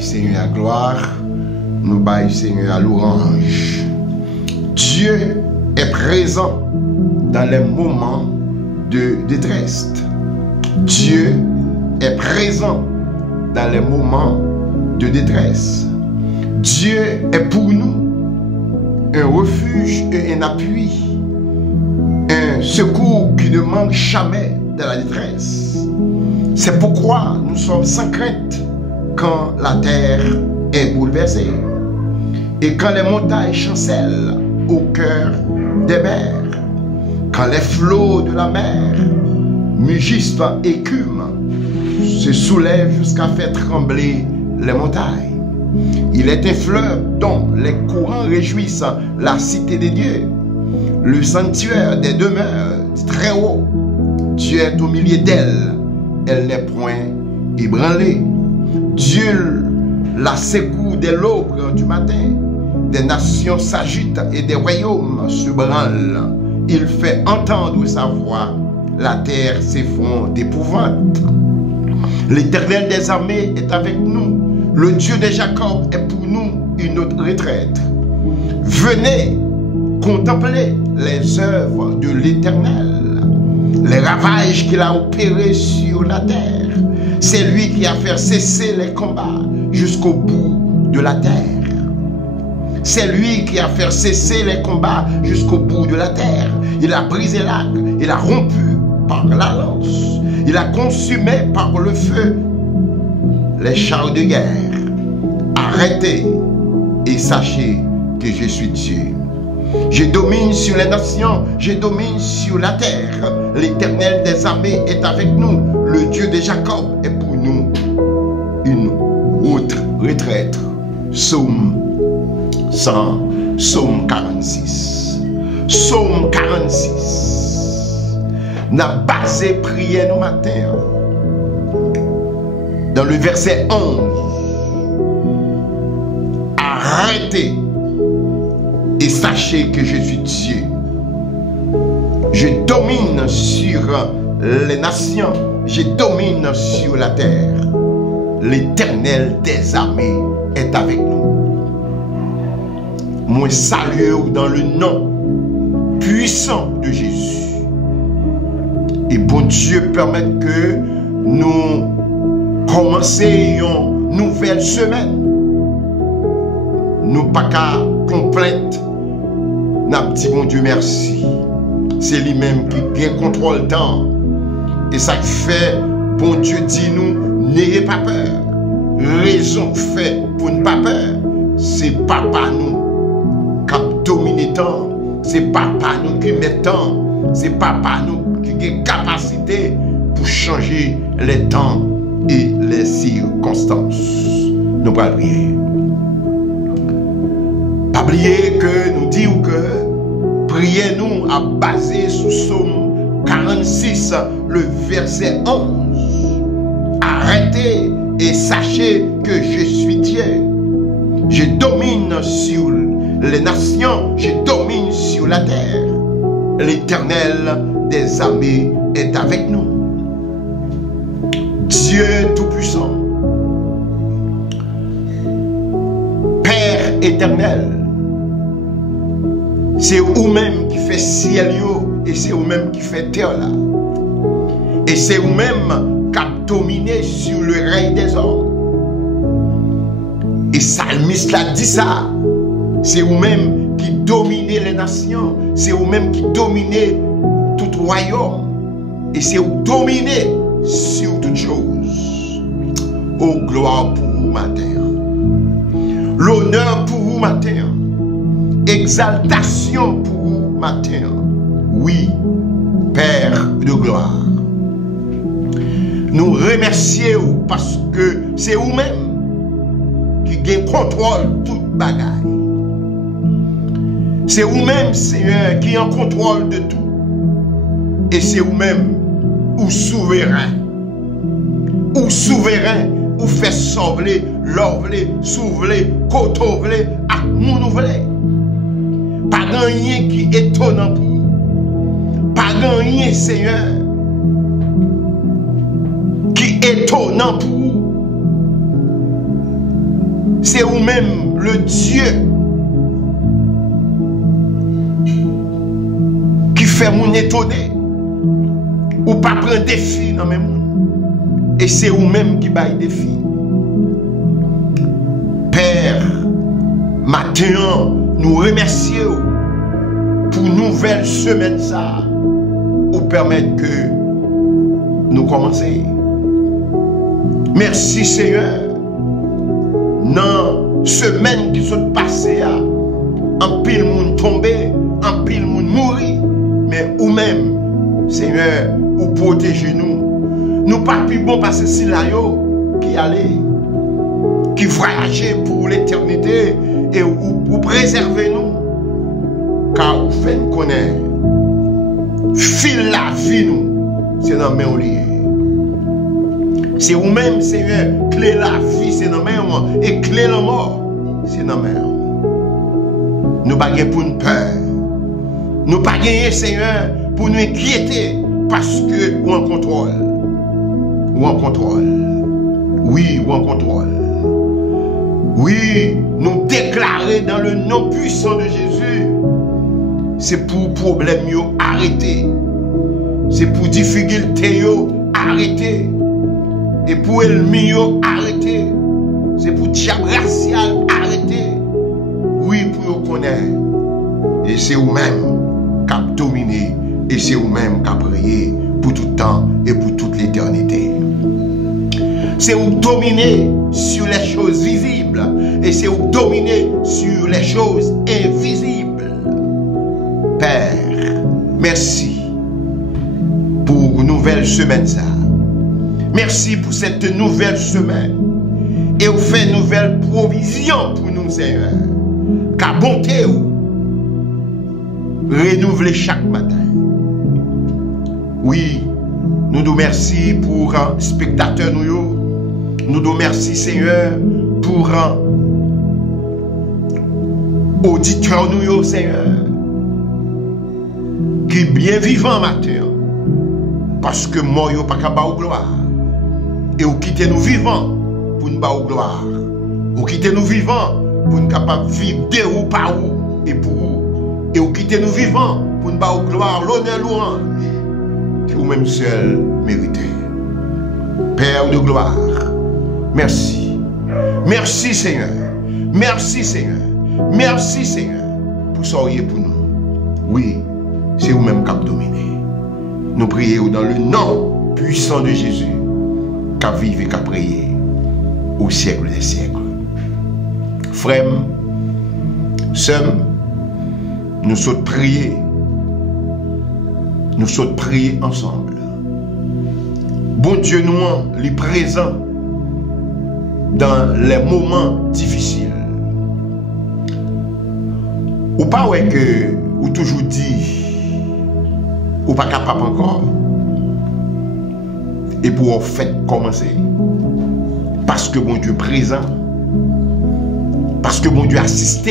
Seigneur à gloire, nous baillons Seigneur à louange. Dieu est présent dans les moments de détresse. Dieu est présent dans les moments de détresse. Dieu est pour nous un refuge et un appui, un secours qui ne manque jamais dans la détresse. C'est pourquoi nous sommes sans crainte quand la terre est bouleversée et quand les montagnes chancellent au cœur des mers, quand les flots de la mer mugissent et écument, se soulèvent jusqu'à faire trembler les montagnes. Il est un fleuve dont les courants réjouissent la cité des dieux, le sanctuaire des demeures du Très-Haut. Dieu est au milieu d'elle, elle n'est point ébranlée. Dieu la secoue dès l'aube du matin. Des nations s'agitent et des royaumes se branlent. Il fait entendre sa voix. La terre s'effondre d'épouvante. L'Éternel des armées est avec nous. Le Dieu de Jacob est pour nous une autre retraite. Venez contempler les œuvres de l'Éternel, les ravages qu'il a opérés sur la terre. C'est lui qui a fait cesser les combats jusqu'au bout de la terre. C'est lui qui a fait cesser les combats jusqu'au bout de la terre. Il a brisé l'arc, il a rompu par la lance, il a consumé par le feu les chars de guerre. Arrêtez et sachez que je suis Dieu. Je domine sur les nations, je domine sur la terre. L'Éternel des armées est avec nous. Le Dieu de Jacob est pour nous une autre retraite. Psaume 46. Psaume 46. N'a basé prière nous matin. Dans le verset 11. Arrêtez et sachez que je suis Dieu. Je domine sur les nations, je domine sur la terre. L'Éternel des armées est avec nous. Moi salue dans le nom puissant de Jésus. Et bon Dieu permette que nous commencions une nouvelle semaine. Nous pas qu'à complainte. N'a dit bon Dieu merci. C'est lui-même qui contrôle le temps. Et ça fait, bon Dieu dit nous, n'ayez pas peur. Raison fait pour ne pas peur. C'est papa nous qui domine le temps. C'est papa nous qui met le temps. C'est papa nous qui a capacité pour changer les temps et les circonstances. Nous allons prier. Pas oublier que nous disons que priez-nous à baser sur Psaume 46, le verset 11. Arrêtez et sachez que je suis Dieu. Je domine sur les nations, je domine sur la terre. L'Éternel des armées est avec nous. Dieu Tout-Puissant, Père éternel, c'est vous-même qui fait ciel et c'est vous-même qui fait terre là. Et c'est vous-même qui a dominé sur le règne des hommes. Et Psalmiste l'a dit ça. C'est vous-même qui dominez les nations. C'est vous-même qui dominez tout royaume. Et c'est vous dominez sur toutes choses. Oh, gloire pour vous matin. L'honneur pour vous matin. Exaltation pour vous matin. Oui, Père de gloire. Nous remercions parce que c'est vous-même qui gagne contrôle de toute bagaille. C'est vous-même, Seigneur, qui en contrôle de tout. Et c'est vous-même ou souverain. ou souverain, ou fait sauver, l'orvler, s'ouvler, côtouvler, à mon ouvler. Pas rien qui est étonnant pour vous. Pas rien, Seigneur, qui est étonnant pour vous. C'est vous-même le Dieu qui fait mon étonner. Ou pas prendre défi dans mes mondes. Et c'est vous-même qui baille défi. Père, maintenant, nous remercions pour nouvelle semaine ça, ou permettre que nous commençons. Merci Seigneur. Dans semaine qui sont passées, un pile monde tombé, un pile monde mouri, mais ou même, Seigneur, ou protégez-nous. Nous pas plus bon parce que c'est là qui allait, qui voyageait pour l'éternité et vous préservez-nous, car vous faites nous connaître. File la vie nous, c'est dans mes liés. C'est vous-même, Seigneur, clé la vie, c'est dans mes mains, et clé la mort, c'est dans mes mains. Nous pas pour une peur. Nous pas gagner, Seigneur, pour nous inquiéter, parce que ou en contrôle. Ou en contrôle. Oui, ou en contrôle. Oui, nous déclarer dans le nom puissant de Jésus, c'est pour problème arrêter. C'est pour difficulté arrêter. Et pour ennemi arrêter. C'est pour diable racial arrêter. Oui, pour vous connaître. Et c'est vous-même qui avez dominé. Et c'est vous-même qui avez prié pour tout le temps et pour toute l'éternité. C'est vous dominer sur les choses visibles. Et c'est vous dominer sur les choses invisibles. Père, merci pour une nouvelle semaine ça. Merci pour cette nouvelle semaine. Et vous faites une nouvelle provision pour nous, Seigneur. Car bonté ou renouveler chaque matin. Oui, nous nous remercions pour un spectateur nous. Nous nous remercions, Seigneur, pour un auditeur nous, Seigneur. Qui est bien vivant matin. Parce que moi, je ne pas capable de gloire. Et vous quittez nous vivants pour nous battre gloire. Vous quittez nous vivants pour nous capables de vivre de vous par vous et pour vous. Et vous quittez nous vivants pour nous battre gloire, l'honneur, louange que vous-même seul méritez. Père de gloire, merci. Merci Seigneur. Merci Seigneur. Merci Seigneur pour soyez pour nous. Oui, c'est vous-même qui avez dominé. Nous prions dans le nom puissant de Jésus. Qu'à vivre et qu'à prier au siècle des siècles. Frères, sœurs, nous sommes prier. Nous sommes prier ensemble. Bon Dieu nous est présent dans les moments difficiles. Ou pas ouais que ou toujours dit ou pas capable encore. Et pour en fait commencer. Parce que mon Dieu est présent. Parce que mon Dieu assiste.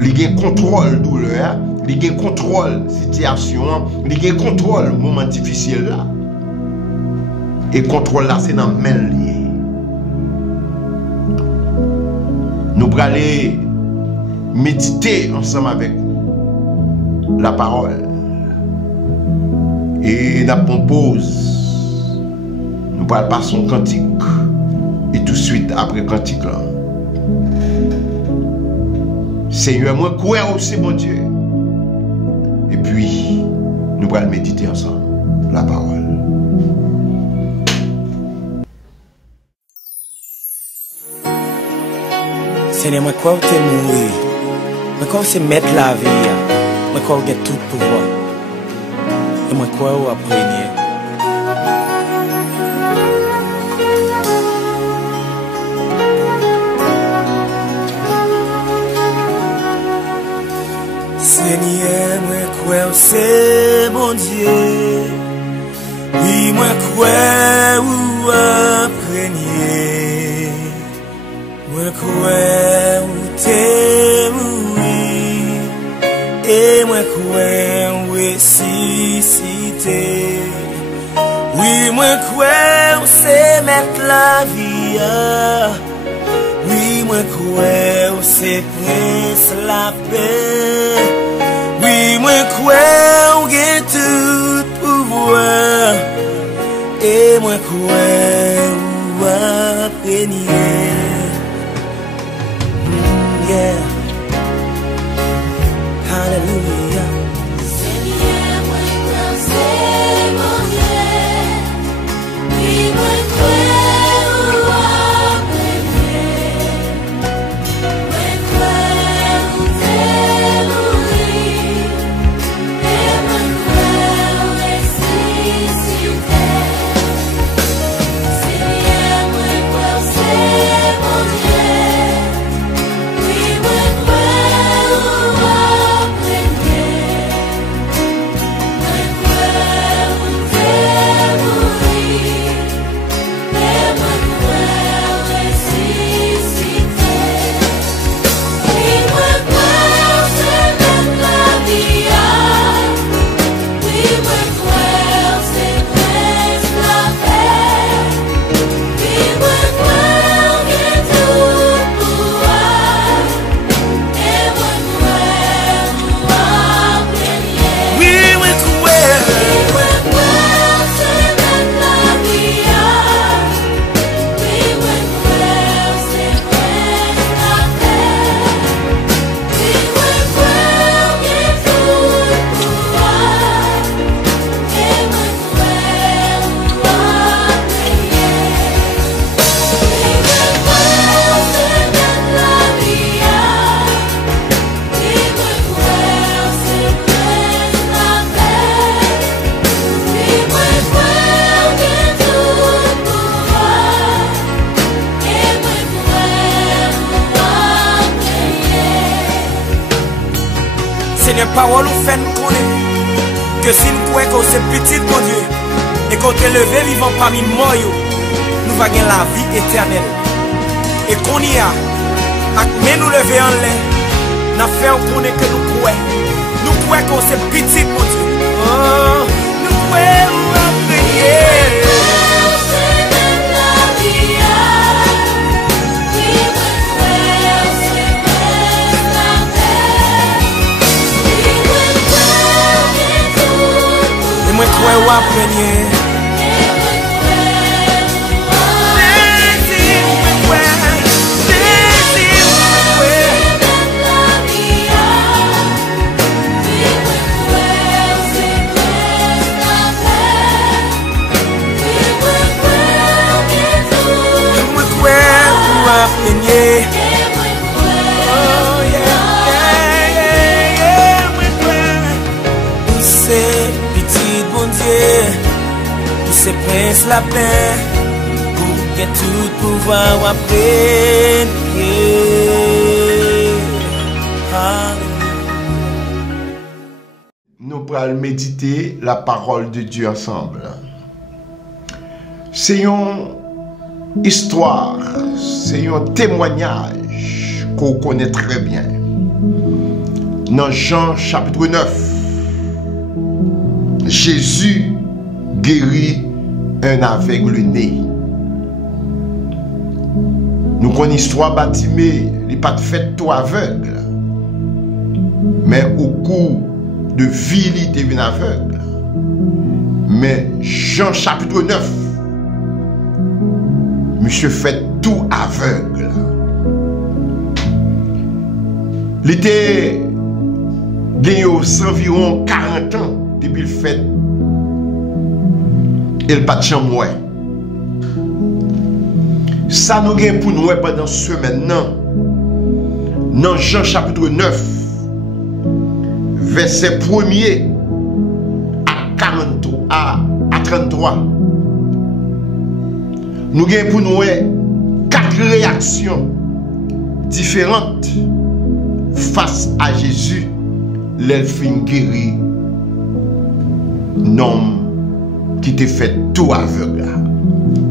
Il y a un contrôle douleur. Il y a un contrôle situation. Il y a un contrôle moment difficile là. Et contrôle là c'est dans le même lié. Nous allons aller méditer ensemble avec la parole. Et nous compose, nous parlons pas son cantique. Et tout de suite après cantique là. Seigneur, moi crois aussi mon Dieu. Et puis, nous allons méditer ensemble la parole. Seigneur, moi crois que tu es mourir. Moi crois que c'est mettre la vie. Moi crois que tu as tout pouvoir. Et moi crois au après. Seigneur, moi crois c'est bon Dieu. Oui, moi crois ou appreniez. Moi crois ou t'es mouri. Et moi crois ou ressuscité. Oui, moi crois ou c'est mettre la vie. Oui, moi crois ou c'est prince la paix. Oui, moi crois ou gagne tout pouvoir. Et moi crois ou appreniez. Yeah. Hallelujah. Seigneur, moi crois c'est mon Dieu. Oui, moi crois ou appreniez. Moi crois ou t'es mouri. Et moi crois ou ressuscité. Seigneur, moi crois c'est mon Dieu. Oui, moi crois ou appreniez. Moi crois ou t'es mouri. Et moi crois ou ressuscité. Oui, moi crois c'est même la vie. Oui, moi crois c'est presque la paix. Oui, moi crois que tout pouvoir. Et moi crois ou appreniez. Oui, moi crois. Oui, moi crois c'est même la vie. Oui, moi crois c'est presque la paix. Oui, moi crois que tout pouvoir. Et moi crois ou appreniez. Oui, moi crois c'est même la vie. Oui, moi crois c'est presque la paix. Oui, moi crois que tout pouvoir. Et moi crois ou appreniez. Seigneur, parole ou fait nous connaître que si nous croyons que c'est petit, mon Dieu, et qu'on est levé vivant parmi moi, nous va gagner la vie éternelle. Et qu'on y a, mais nous lever en l'air, nous fait on connaît que nous croyons. Nous croyons que c'est petit, mon Dieu. Oh, nous croyons ou appreniez. C'est même la vie. Oui, moi crois c'est presque la paix. Oui, moi crois que tout Et moi croyons ou appreniez. et moi crois Désir, moi croyons. Désir, moi croyons. c'est même la vie. Oui, moi crois c'est presque la paix. Oui, moi crois que tout Moi croyons ou appreniez. et moi crois. Oh yeah, moi croyons. Où c'est petit bon Dieu, où c'est prince la paix, où y a tout pouvoir ou appreniez. Nous allons méditer la parole de Dieu ensemble. C'est une histoire, c'est un témoignage qu'on connaît très bien. Dans Jean chapitre 9, Jésus guérit un aveugle-né. Nous connaissons l'histoire Bartimée, il n'est pas fait tout aveugle. Mais au cours de vie, il était devenu aveugle. Mais Jean chapitre 9, monsieur fait tout aveugle. Il était gagné environ 40 ans depuis le fait. Il pas de chambre. Ça nous gagne pour nous pendant ce semaine. Dans Jean chapitre 9, verset 1er à 43, à 33. Nous gagnons pour nous 4 réactions différentes face à Jésus, l'elfine guéri, nom qui te fait tout aveugle.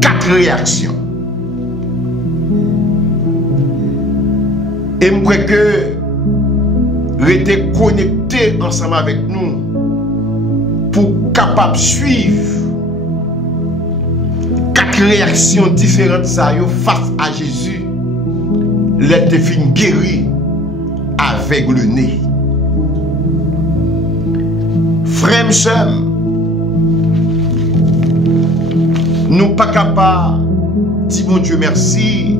4 réactions. Et je crois que rester connecté ensemble avec nous pour capable suivre 4 réactions différentes ça face à Jésus. Les définies guéri avec le nez. Frères et sœurs, nous pas capables de dire mon Dieu merci,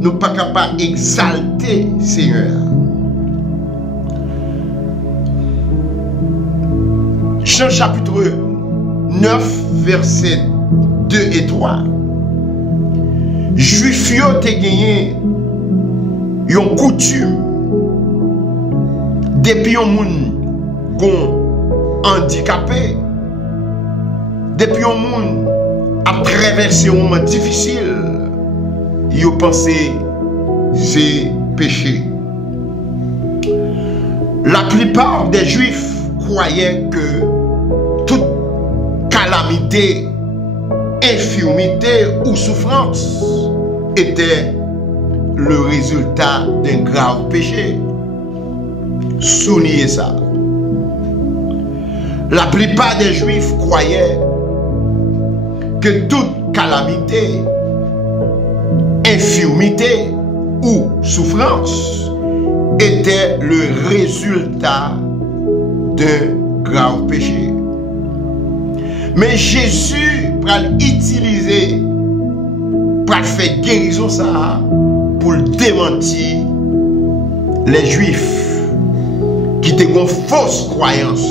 nous pas capables d'exalter Seigneur. Jean chapitre 9, versets 2 et 3. Juif yo te gagné une coutume depuis un monde gon handicapé, depuis un monde a traversé un moment difficile, ils ont pensé c'est péché. La plupart des Juifs croyaient que toute calamité, infirmité ou souffrance était le résultat d'un grave péché. Soulignez ça. La plupart des Juifs croyaient que toute calamité, infirmité ou souffrance était le résultat d'un grave péché. Mais Jésus va l'utiliser pour faire guérison ça pour démentir les Juifs qui ont une fausse croyance.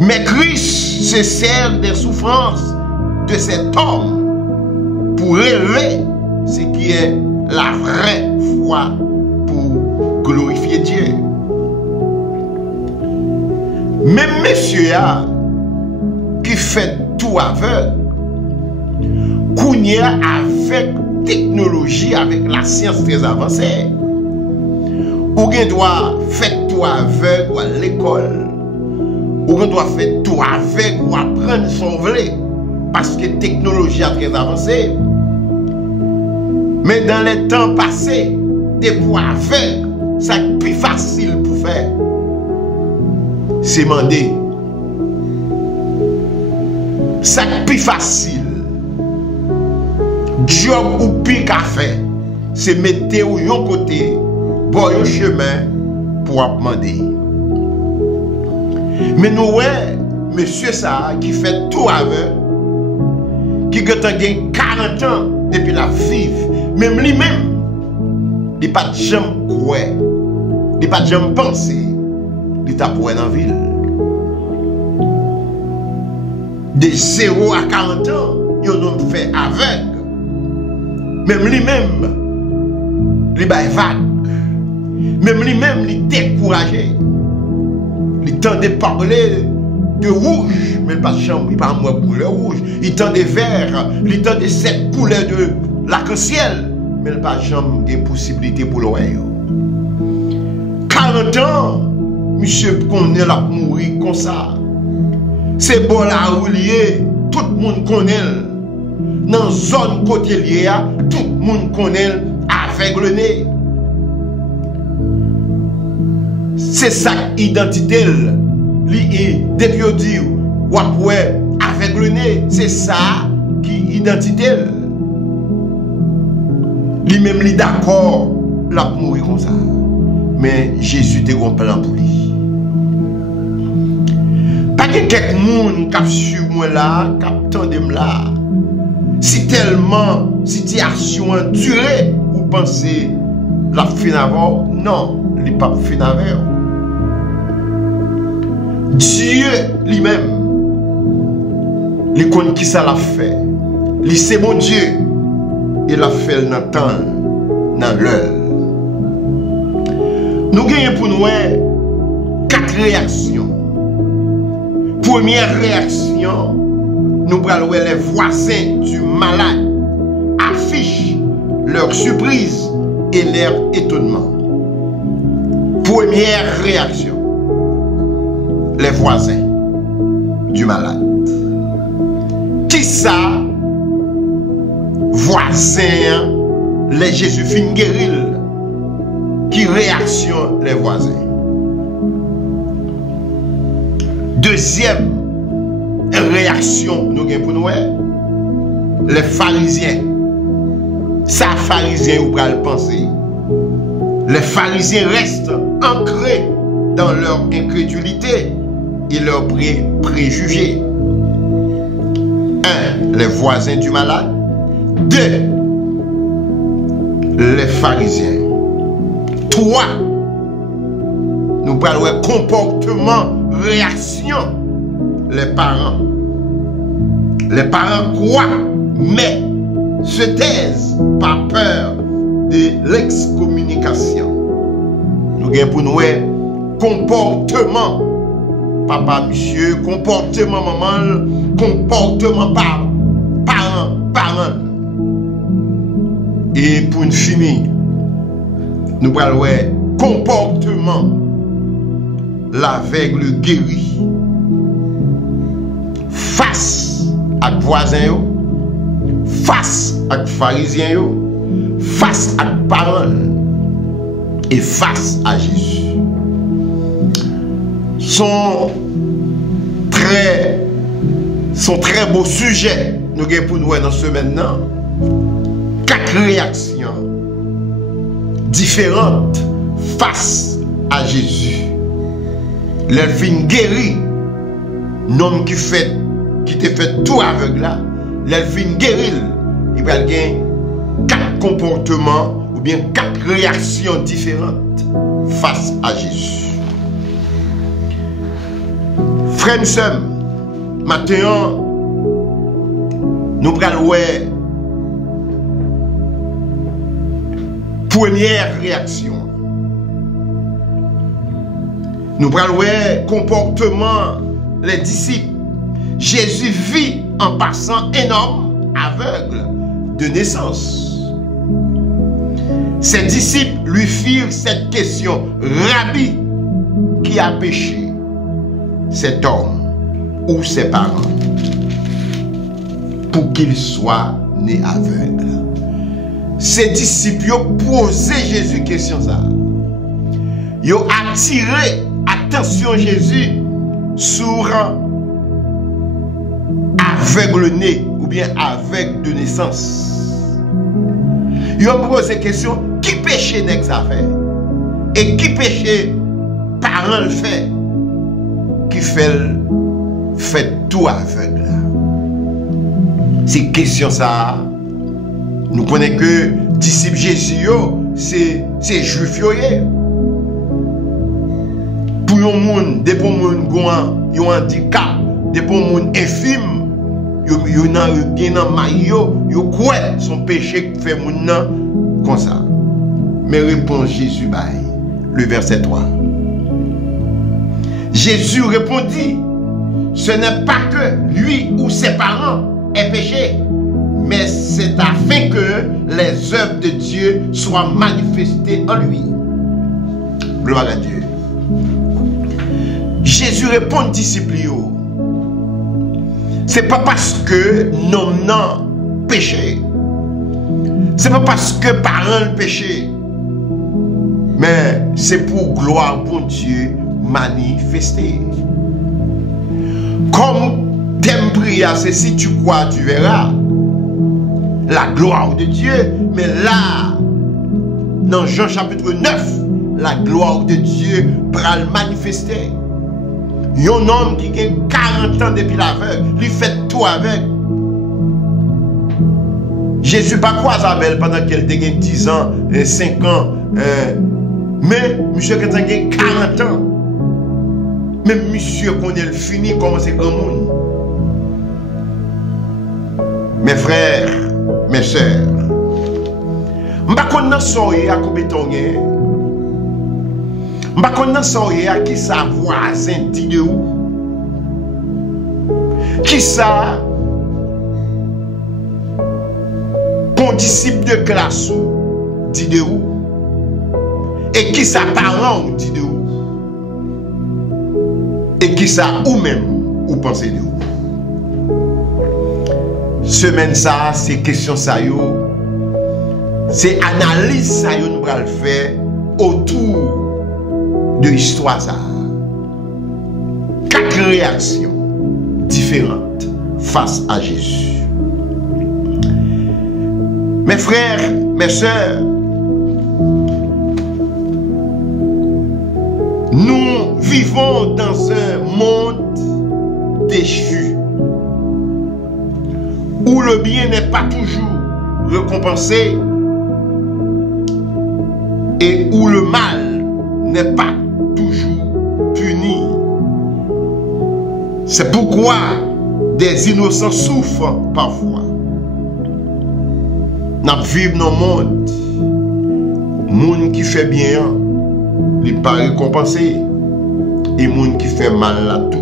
Mais Christ se sert des souffrances de cet homme pour révéler ce qui est la vraie foi pour glorifier Dieu. Même monsieur qui fait tout aveugle, Kounia avec technologie, avec la science très avancée, ou bien doit faire tout aveugle à l'école, ou bien doit faire tout aveugle ou apprendre son vrai, parce que la technologie est très avancée. Mais dans les temps passés, des poids aveugles, c'est plus facile pour faire. C'est demander. C'est plus facile. Job ou pire qu'à faire, c'est mettre au yon côté, pour un chemin pour demander. Mais nous, ouais, monsieur ça, qui fait tout avec, qui a 40 ans depuis la vie, même lui-même, il n'a pas de jamais croire, il n'a pas de jamais penser, il t'a pour dans la ville. De 0 à 40 ans, il a fait aveugle. Même lui-même, il est vague. Même lui-même, il est découragé. Il tente de parler de rouge, mais pas de chambre, il parle de couleur rouge. Il tente de vert, il tente de cette couleur de l'arc-en-ciel, mais il pas de chambre, il y a possibilité pour le royaume. 40 ans, monsieur connaît la mourir comme ça. C'est bon là où il est, tout le monde connaît. Dans la zone côté lié, tout le monde connaît avec le nez. C'est ça l'identité. Depuis on dit, avec le nez, c'est ça qui est l'identité. Lui-même, il est d'accord, il a mourir comme ça. Mais Jésus te un plan pour lui. Pas que quelques monde qui sur moi là, qui attendent là. Si tellement situation a duré, vous pensez la fin avant? Non, il n'est pas fin avant. Dieu lui-même, il connaît qui ça l'a fait. Il c'est mon Dieu. Il a fait dans le temps, dans l'heure. Nous gagnons pour nous 4 réactions. Première réaction, nous prenons les voisins du malade affichent leur surprise et leur étonnement. Première réaction, les voisins du malade. Qui ça? Voisin, les Jésus fin guéril. Qui réaction les voisins? Deuxième réaction, nous avons pour nous, les pharisiens. Ça, pharisiens, vous pouvez le penser. Les pharisiens restent ancrés dans leur incrédulité et leurs préjugés. 1. Les voisins du malade. 2. Les pharisiens. 3. Nous parlons de comportement, réaction. Les parents. Les parents croient, mais se taisent par peur de l'excommunication. Nous avons pour nous comportement, papa, monsieur, comportement, maman, comportement parents. Et pour une finir, nous parlons comportement, l'aveugle guéri. Face à voisins, face à pharisiens, face à parents et face à Jésus. Sont très beaux sujets nous avons pour nous dans ce maintenant. 4 réactions différentes face à Jésus. L'elfine guéri, l'homme qui te fait tout aveugle là, l'elfine guéri, il va gagner 4 comportements ou bien 4 réactions différentes face à Jésus. Frères et sœurs, maintenant, nous allons voir première réaction. Nous allons voir comportement les disciples. Jésus vit en passant un homme aveugle de naissance. Ses disciples lui firent cette question: Rabbi, qui a péché, cet homme ou ses parents, pour qu'il soit né aveugle? Ses disciples ont posé Jésus question ça. Ils ont attiré attention Jésus sur aveugle né ou bien aveugle de naissance. Ils ont posé question: qui péché n'est-ce à faire? Et qui péché parent le fait? Qui fait tout aveugle? C'est question ça. Nous connaissons que disciples Jésus, c'est juif. Pour les gens, des gens qui ont un handicap, des gens qui sont infimes, ils ont quoi son péché qui fait les gens comme ça. Mais répond Jésus, le verset 3. Jésus répondit: ce n'est pas que lui ou ses parents aient péché, mais c'est afin que les œuvres de Dieu soient manifestées en lui. Gloire à Dieu. Jésus répond aux disciples: c'est pas parce que nous n'avons péché, c'est pas parce que parents ont péché, mais c'est pour gloire pour Dieu manifester. Comme thème prière, c'est si tu crois, tu verras la gloire de Dieu. Mais là, dans Jean chapitre 9, la gloire de Dieu va le manifester. Il y a un homme qui a 40 ans depuis l'aveugle, lui fait tout avec. Jésus pas quoi Isabelle pendant qu'elle a 10 ans, 5 ans, mais monsieur qui a 40 ans. Même monsieur qu'on est fini, comment c'est grand monde. Mes frères, mes sœurs, je ne sais pas si vous avez compétence. Je ne sais pas qui sa voisin dit de où. Qui ça ton disciple de classe dit de où. Et qui sa parent dit de où. Et qui ça ou même ou pensez de vous. Semaine ça, c'est question ça yo. C'est analyse ça yo nous va le faire autour de l'histoire ça. 4 réactions différentes face à Jésus. Mes frères, mes sœurs, nous vivons dans un monde déchu où le bien n'est pas toujours récompensé et où le mal n'est pas toujours puni. C'est pourquoi des innocents souffrent parfois. Nous vivons dans le monde. Le monde qui fait bien, il n'est pas récompensé. Et le monde qui fait mal là tout,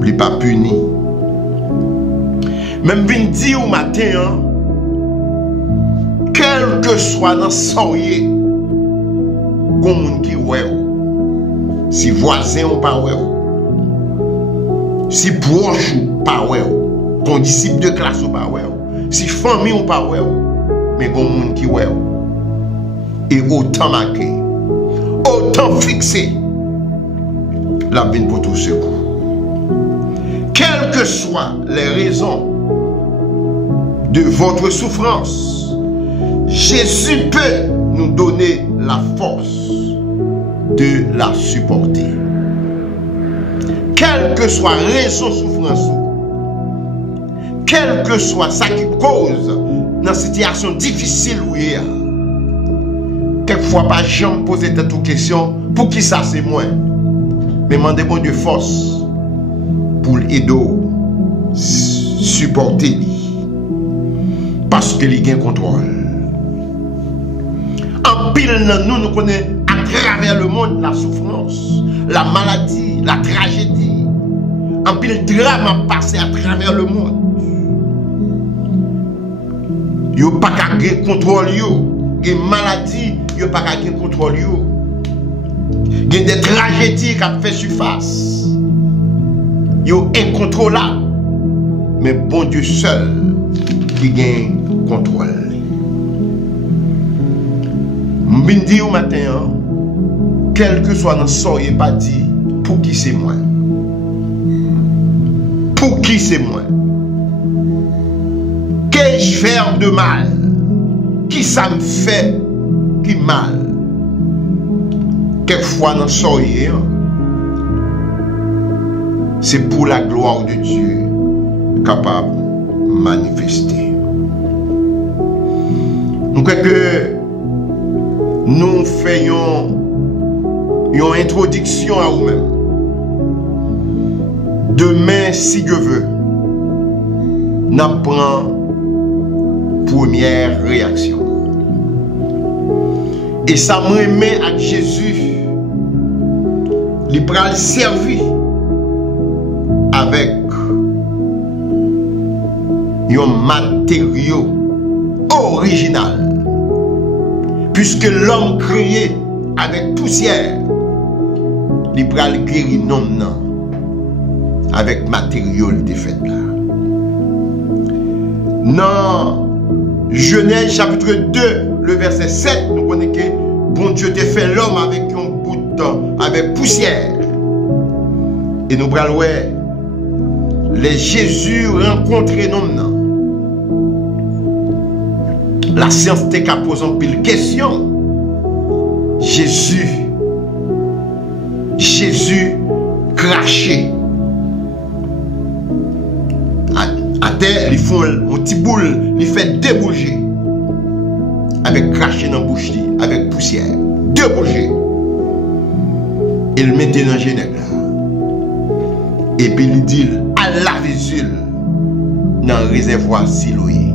il n'est pas puni. Même bien dit au matin, quel que soit dans soyez, comme monde qui ouais, si voisin ou pas ouais, si proche ou pas ouais, ton disciple de classe ou pas ouais, si famille ou pas ouais, mais comme monde qui ouais, et autant marqué, autant fixé, la vie pour tout secours. Quelles que soient les raisons de votre souffrance, Jésus peut nous donner la force de la supporter. Quelle que soit raison de souffrance, quelle que soit ça qui cause dans une situation difficile où il y a, quelquefois pas jamais poser toute question pour qui ça c'est moi, mais demandez bon Dieu force pour l'aider, supporter parce que il a un contrôle. En pile nous connaissons à travers le monde la souffrance, la maladie, la tragédie. En pile drame a passé à travers le monde. Yo pas qu'à gagner contrôle yo, des maladies, yo pas qu'à gagner contrôle yo. Il y a des tragédies qui ont fait surface. Yo incontrôlable. Mais bon Dieu seul qui gagne contrôle. Je dis au matin, quel que soit notre soyez pas dit pour qui c'est moi. Pour qui c'est moi. Qu'ai-je fait de mal? Qui ça me fait qui mal? Quelquefois dans soyez, c'est pour la gloire de Dieu capable de manifester. Nous croyons que nous faisons une introduction à vous-même. Demain, si Dieu veut, nous prenons première réaction. Et ça me remet à Jésus, il prend le servir avec un matériau original. Puisque l'homme créé avec poussière, il prend le guérir non avec matériau de fait là. Dans Genèse chapitre 2, le verset 7, nous connaissons que bon Dieu t'a fait l'homme avec un bout de temps, avec poussière. Et nous prenons les Jésus rencontrés non. La science t'a qu'à poser en pile question. Jésus craché. À terre, ils font un petit boule, ils font débouger. Avec craché dans la bouche, avec poussière. Débouger. Il mettait dans le génèque là. Et puis il dit à laver les dans le réservoir Siloé.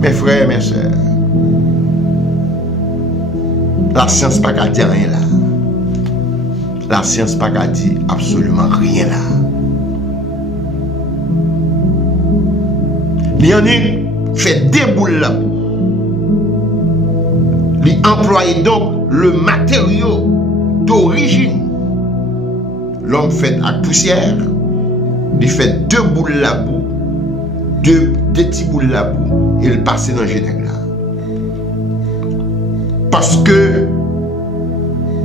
Mes frères, mes soeurs, la science n'a pas dire rien là. La science n'a pas dire absolument rien là. Il y en a fait des boules là. Il emploie donc le matériau d'origine l'homme fait à poussière, il fait 2 boules la boue, deux petits boules la boue, et il passe dans le génègre là. Parce que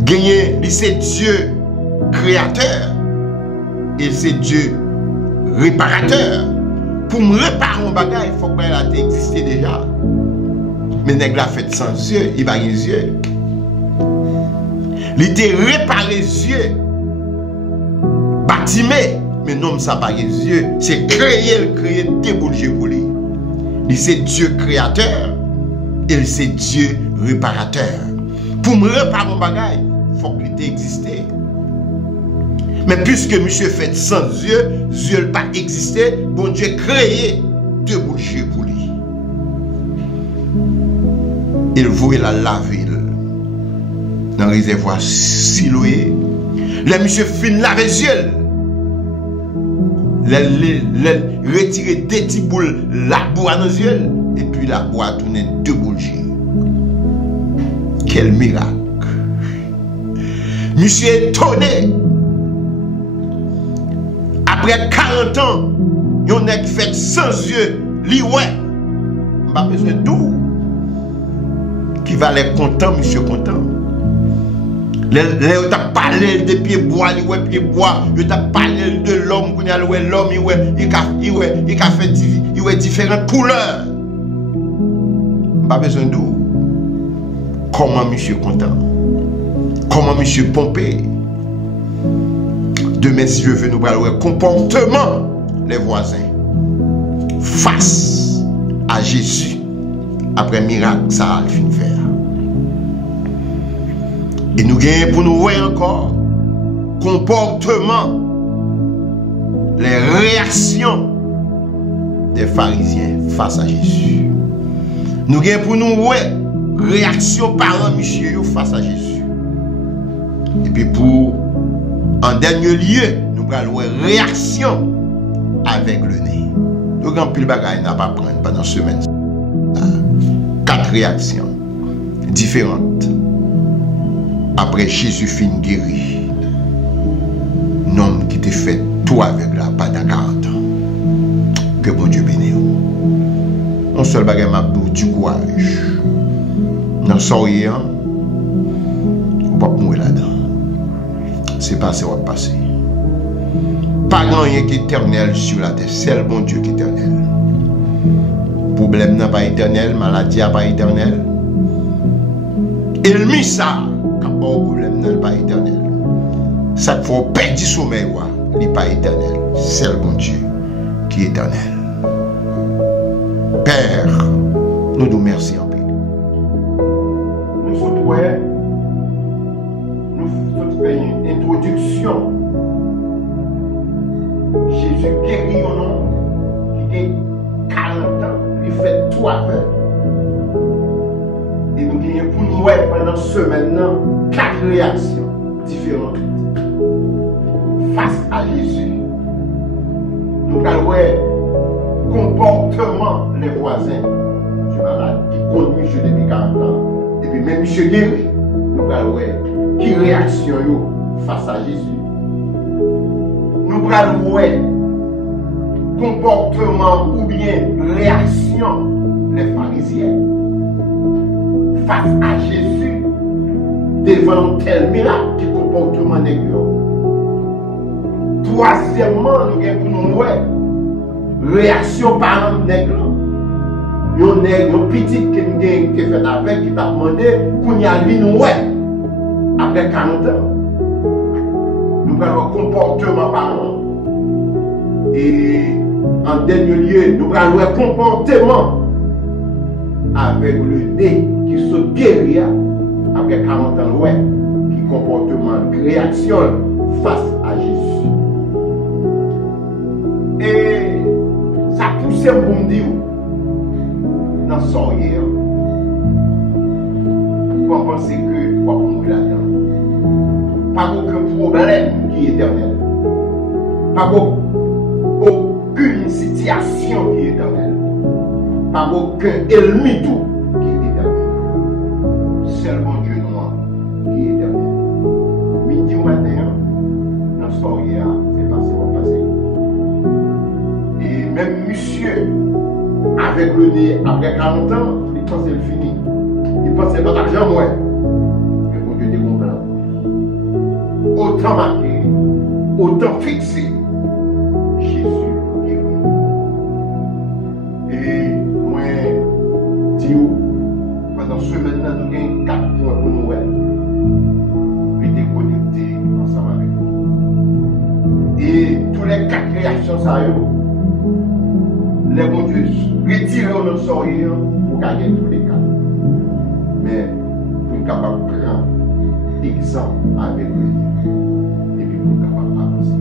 gagner, c'est Dieu créateur et c'est Dieu réparateur. Pour me réparer mon bagage, il faut que ça existe déjà. Mais nègre l'a fait sans yeux, il va avoir les yeux. Il était réparé les yeux, bâtimé, mais non, ça n'a pas les yeux. C'est créer, déboucher pour lui. C'est Dieu créateur et c'est Dieu réparateur. Pour me réparer mon bagage, il faut qu'il existe. Mais puisque monsieur fait sans yeux, yeux n'a pas existé, bon Dieu créé déboucher pour lui. Il voulait la laver dans le réservoir Siloé. Le monsieur fin laver les yeux. Le retirer des petits boules, la boire dans les yeux. Et puis la boire tourner 2 boules. Quel miracle. Monsieur est étonné. Après 40 ans, il a fait sans yeux. Li ouais. Pas besoin d'où. Qui va être content, monsieur content. Il t'a parlé de pieds bois, il t'a parlé de l'homme, l'homme, il a fait différentes couleurs. Pas besoin d'où. Comment monsieur content? Comment monsieur pompé? Demain, si je veux nous parler du comportement les voisins face à Jésus après miracle, ça a fini faire. Et nous gagnons pour nous voir encore comportement, les réactions des pharisiens face à Jésus. Nous gagnons pour nous voir réaction par un monsieur face à Jésus. Et puis pour en dernier lieu, nous allons voir réaction avec le nez. Donc en pile bagaille n'a pas prendre pendant semaine. 4 réactions différentes. Après Jésus fin guéri, un homme qui te fait tout avec la pendant 40 ans. Que bon Dieu bénisse. On seul bagage m'a du courage. Dans sourire, on va pas mourir là-dedans. C'est passé, on va passer. Pas grand rien qui est éternel sur la terre, c'est le bon Dieu qui est éternel. Problème n'a pas éternel, maladie n'a pas éternel. Ennemi ça. Quand pas problème n'est pas éternel. Ça qu'il faut perdre du sommeil, il n'est pas éternel. C'est le bon Dieu qui est éternel. Père, nous nous remercions en paix. Nous souhaitons faire une introduction. Jésus guérit un homme qui a 40 ans, il fait tout avec. Et nous gagnons pour nous pendant ce maintenant 4 réactions différentes face à Jésus. Nous allons voir comportement les voisins du malade qui conduit monsieur depuis 40 ans. Et puis même monsieur guéri, nous allons voir qui réaction face à Jésus. Nous allons voir comportement ou bien réaction les pharisiens face à Jésus devant tel miracle qui comportement négligent. Troisièmement, nous avons pour nous voir réaction par un nègre. Un nègre, un petit qui nous fait avec, qui t'a demandé qu'on y a vu nous après 40 ans. Nous avons un comportement par un. Et en dernier lieu, nous avons un comportement avec le nez qui se guérit après 40 ans, qui comportement, réaction face à Jésus. Et ça pousse pour me dire, dans son hier, pour penser que, pour mourir là-dedans, pas aucun problème qui est éternel, pas aucune situation qui est éternelle, pas aucun ennemi tout qui est éternel. Seulement Dieu noir qui est éternel. Midi au matin, dans son pleuré après 40 ans, il pense que c'est fini. Il pense que c'est pas d'argent, ouais. Mais bon Dieu te comprend. Autant marqué, autant fixé, Jésus guérit. Et moi, Dieu, pendant ce maintenant, nous avons 4 points pour nous. Restez connectés ensemble avec nous. Et tous les 4 réactions, ça y est. Les bons Dieu, retirez notre sourire pour gagner tous les cas. Mais pour être capable de prendre exemple avec lui. Et puis pour être capable d'avancer.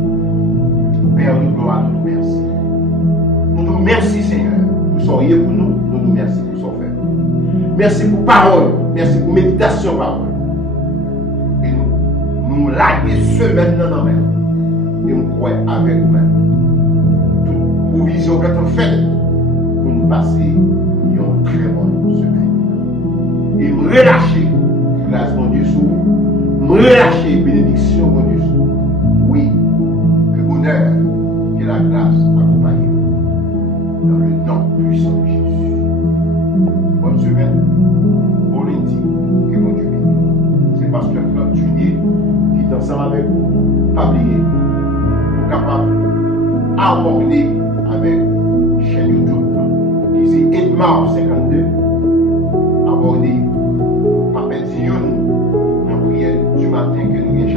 Père, nous gloire, nous merci. Nous nous merci, Seigneur, pour sourire pour nous. Nous nous merci pour son fait. Merci pour parole. Merci pour méditation parole. Et nous laguer ce maintenant dans la main. Et nous croyons avec vous-même. Provision que tu as faite pour nous passer une très bonne semaine. Et me relâcher grâce mon Dieu sous me relâcher bénédiction mon Dieu sous. Oui, que l'honneur, que la grâce accompagne dans le nom puissant de Jésus. Bonne semaine, bon lundi, que mon Dieu bénisse. C'est parce que Claude Junier qui est ensemble avec vous, pas oublier, nous capables d'aborder avec chaîne YouTube qui c'est Edmar 52 aborder Papa Dion dans la prière du matin que nous avons